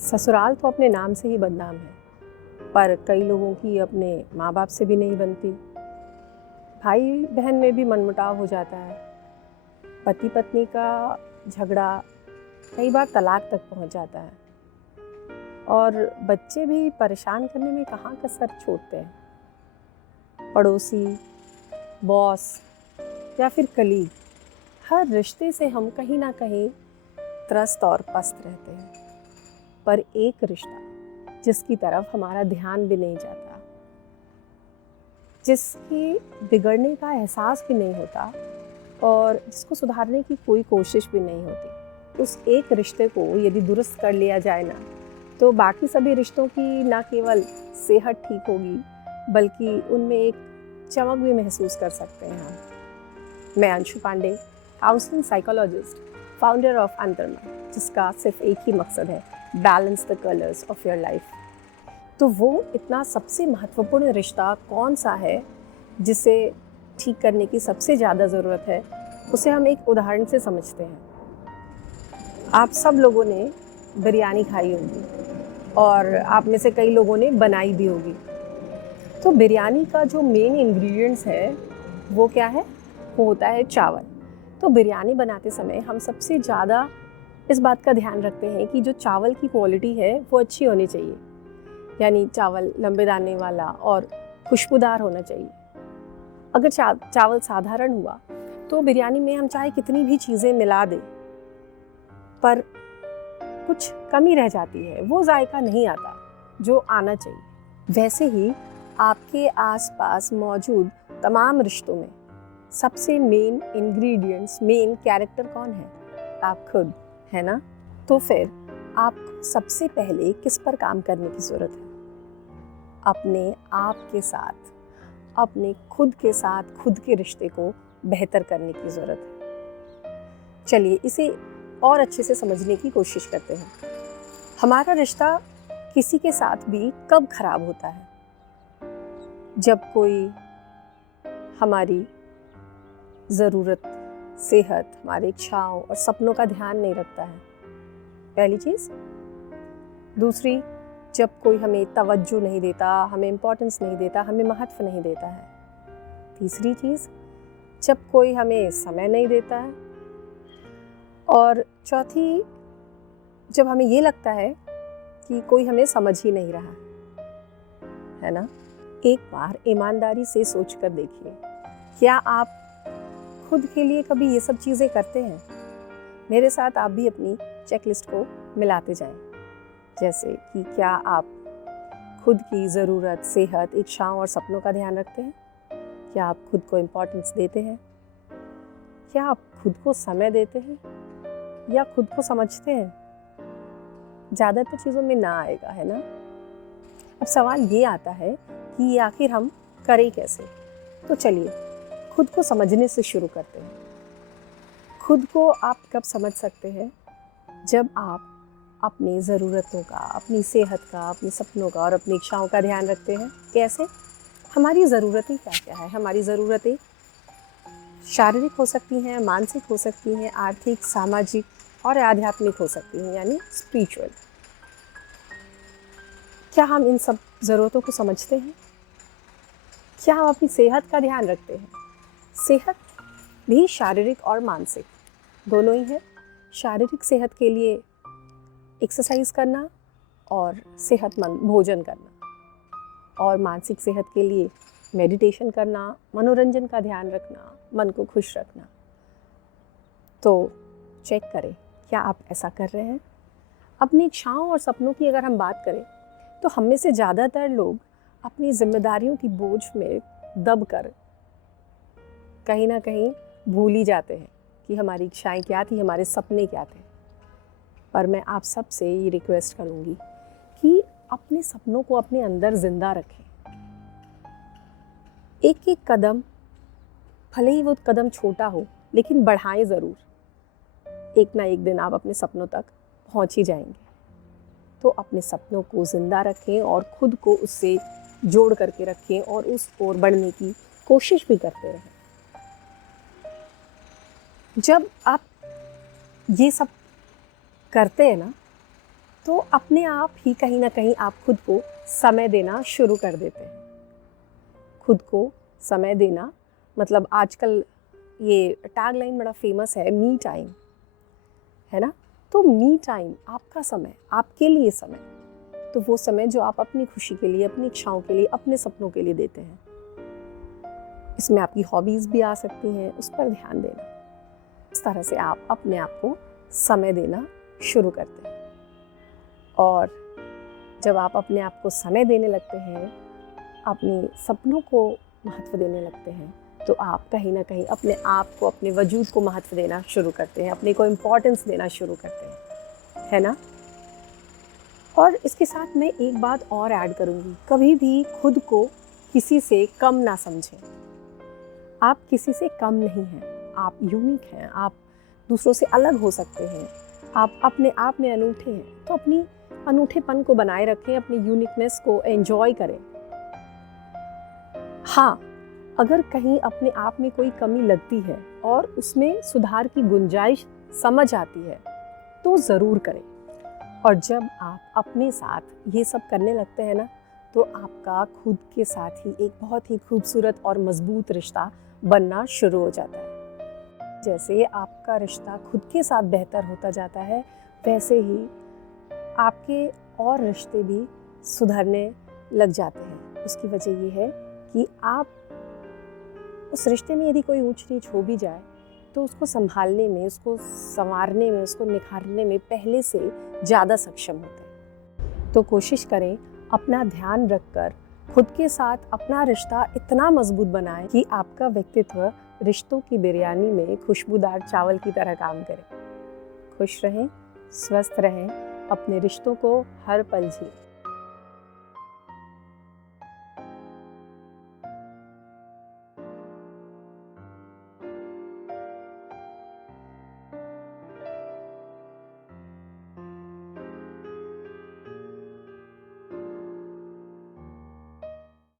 ससुराल तो अपने नाम से ही बदनाम है, पर कई लोगों की अपने माँ बाप से भी नहीं बनती। भाई बहन में भी मनमुटाव हो जाता है। पति पत्नी का झगड़ा कई बार तलाक तक पहुँच जाता है और बच्चे भी परेशान करने में कहाँ कसर छोड़ते हैं। पड़ोसी, बॉस या फिर कलीग, हर रिश्ते से हम कहीं ना कहीं त्रस्त और पस्त रहते हैं। पर एक रिश्ता जिसकी तरफ हमारा ध्यान भी नहीं जाता, जिसके बिगड़ने का एहसास भी नहीं होता और जिसको सुधारने की कोई कोशिश भी नहीं होती, उस एक रिश्ते को यदि दुरुस्त कर लिया जाए ना, तो बाकी सभी रिश्तों की न केवल सेहत ठीक होगी, बल्कि उनमें एक चमक भी महसूस कर सकते हैं हम। मैं Anshu Pandey, counselling psychologist, founder of Antarman, जिसका सिर्फ एक ही मकसद है, balance the colours of your life. तो वो इतना सबसे महत्वपूर्ण रिश्ता कौन सा है जिसे ठीक करने की सबसे ज़्यादा ज़रूरत है, उसे हम एक उदाहरण से समझते हैं। आप सब लोगों ने बिरयानी खाई होगी और आप में से कई लोगों ने बनाई भी होगी। तो बिरयानी का जो मेन इंग्रेडिएंट्स है वो क्या है? वो होता है चावल। तो बिरयानी बनाते समय हम सबसे ज़्यादा इस बात का ध्यान रखते हैं कि जो चावल की क्वालिटी है वो अच्छी होनी चाहिए, यानी चावल लंबे दाने वाला और खुशबूदार होना चाहिए। अगर चावल साधारण हुआ तो बिरयानी में हम चाहे कितनी भी चीज़ें मिला दें, पर कुछ कमी रह जाती है, वो जायका नहीं आता जो आना चाहिए। वैसे ही आपके आसपास मौजूद तमाम रिश्तों में सबसे मेन इंग्रेडिएंट्स, मेन कैरेक्टर कौन है? आप खुद, है ना? तो फिर आपको सबसे पहले किस पर काम करने की ज़रूरत है? अपने आप के साथ, अपने खुद के साथ खुद के रिश्ते को बेहतर करने की ज़रूरत है। चलिए इसे और अच्छे से समझने की कोशिश करते हैं। हमारा रिश्ता किसी के साथ भी कब खराब होता है? जब कोई हमारी ज़रूरत, सेहत, हमारी इच्छाओं और सपनों का ध्यान नहीं रखता है, पहली चीज़। दूसरी, जब कोई हमें तवज्जो नहीं देता, हमें इम्पोर्टेंस नहीं देता, हमें महत्व नहीं देता है। तीसरी चीज़, जब कोई हमें समय नहीं देता है। और चौथी, जब हमें ये लगता है कि कोई हमें समझ ही नहीं रहा है ना? एक बार ईमानदारी से सोच कर देखिए, क्या आप खुद के लिए कभी ये सब चीज़ें करते हैं? मेरे साथ आप भी अपनी चेकलिस्ट को मिलाते जाएं। जैसे कि क्या आप खुद की ज़रूरत, सेहत, इच्छाओं और सपनों का ध्यान रखते हैं? क्या आप खुद को इम्पोर्टेंस देते हैं? क्या आप खुद को समय देते हैं या खुद को समझते हैं? ज़्यादातर चीज़ों में ना आएगा, है ना? अब सवाल ये आता है कि ये आखिर हम करें कैसे? तो चलिए खुद को समझने से शुरू करते हैं। खुद को आप कब समझ सकते हैं? जब आप अपनी ज़रूरतों का, अपनी सेहत का, अपने सपनों का और अपनी इच्छाओं का ध्यान रखते हैं। कैसे? हमारी ज़रूरतें क्या क्या है? हमारी ज़रूरतें शारीरिक हो सकती हैं, मानसिक हो सकती हैं, आर्थिक, सामाजिक और आध्यात्मिक हो सकती हैं, यानी स्पिरिचुअल। क्या हम इन सब ज़रूरतों को समझते हैं? क्या हम अपनी सेहत का ध्यान रखते हैं? सेहत भी शारीरिक और मानसिक दोनों ही है। शारीरिक सेहत के लिए एक्सरसाइज करना और सेहतमंद भोजन करना, और मानसिक सेहत के लिए मेडिटेशन करना, मनोरंजन का ध्यान रखना, मन को खुश रखना। तो चेक करें, क्या आप ऐसा कर रहे हैं? अपनी इच्छाओं और सपनों की अगर हम बात करें तो हम में से ज़्यादातर लोग अपनी जिम्मेदारियों की बोझ में दबकर कहीं ना कहीं भूल ही जाते हैं कि हमारी इच्छाएं क्या थी, हमारे सपने क्या थे। पर मैं आप सब से ये रिक्वेस्ट करूँगी कि अपने सपनों को अपने अंदर ज़िंदा रखें। एक एक कदम, भले ही वो कदम छोटा हो, लेकिन बढ़ाएं ज़रूर। एक ना एक दिन आप अपने सपनों तक पहुँच ही जाएंगे। तो अपने सपनों को ज़िंदा रखें और खुद को उससे जोड़ करके रखें और उस ओर बढ़ने की कोशिश भी करते रहें। जब आप ये सब करते हैं ना, तो अपने आप ही कहीं ना कहीं आप खुद को समय देना शुरू कर देते हैं। खुद को समय देना मतलब आजकल ये टैगलाइन बड़ा फेमस है, मी टाइम, है ना। तो मी टाइम, आपका समय, आपके लिए समय, तो वो समय जो आप अपनी खुशी के लिए, अपनी इच्छाओं के लिए, अपने सपनों के लिए देते हैं। इसमें आपकी हॉबीज़ भी आ सकती हैं, उस पर ध्यान देना। इस तरह से आप अपने आप को समय देना शुरू करते हैं। और जब आप अपने आप को समय देने लगते हैं, अपने सपनों को महत्व देने लगते हैं, तो आप कहीं ना कहीं अपने आप को, अपने वजूद को महत्व देना शुरू करते हैं, अपने को इम्पोर्टेंस देना शुरू करते हैं, है ना। और इसके साथ मैं एक बात और ऐड करूँगी, कभी भी खुद को किसी से कम ना समझें। आप किसी से कम नहीं हैं, आप यूनिक हैं, आप दूसरों से अलग हो सकते हैं, आप अपने आप में अनूठे हैं। तो अपनी अनूठेपन को बनाए रखें, अपनी यूनिकनेस को एंजॉय करें। हाँ, अगर कहीं अपने आप में कोई कमी लगती है और उसमें सुधार की गुंजाइश समझ आती है, तो ज़रूर करें। और जब आप अपने साथ ये सब करने लगते हैं ना, तो आपका खुद के साथ ही एक बहुत ही खूबसूरत और मजबूत रिश्ता बनना शुरू हो जाता है। जैसे आपका रिश्ता खुद के साथ बेहतर होता जाता है, वैसे ही आपके और रिश्ते भी सुधरने लग जाते हैं। उसकी वजह ये है कि आप उस रिश्ते में यदि कोई ऊंच नीच हो भी जाए, तो उसको संभालने में, उसको संवारने में, उसको निखारने में पहले से ज़्यादा सक्षम होते हैं। तो कोशिश करें अपना ध्यान रखकर खुद के साथ अपना रिश्ता इतना मजबूत बनाएं कि आपका व्यक्तित्व रिश्तों की बिरयानी में खुशबूदार चावल की तरह काम करे। खुश रहें, स्वस्थ रहें, अपने रिश्तों को हर पल जिएं।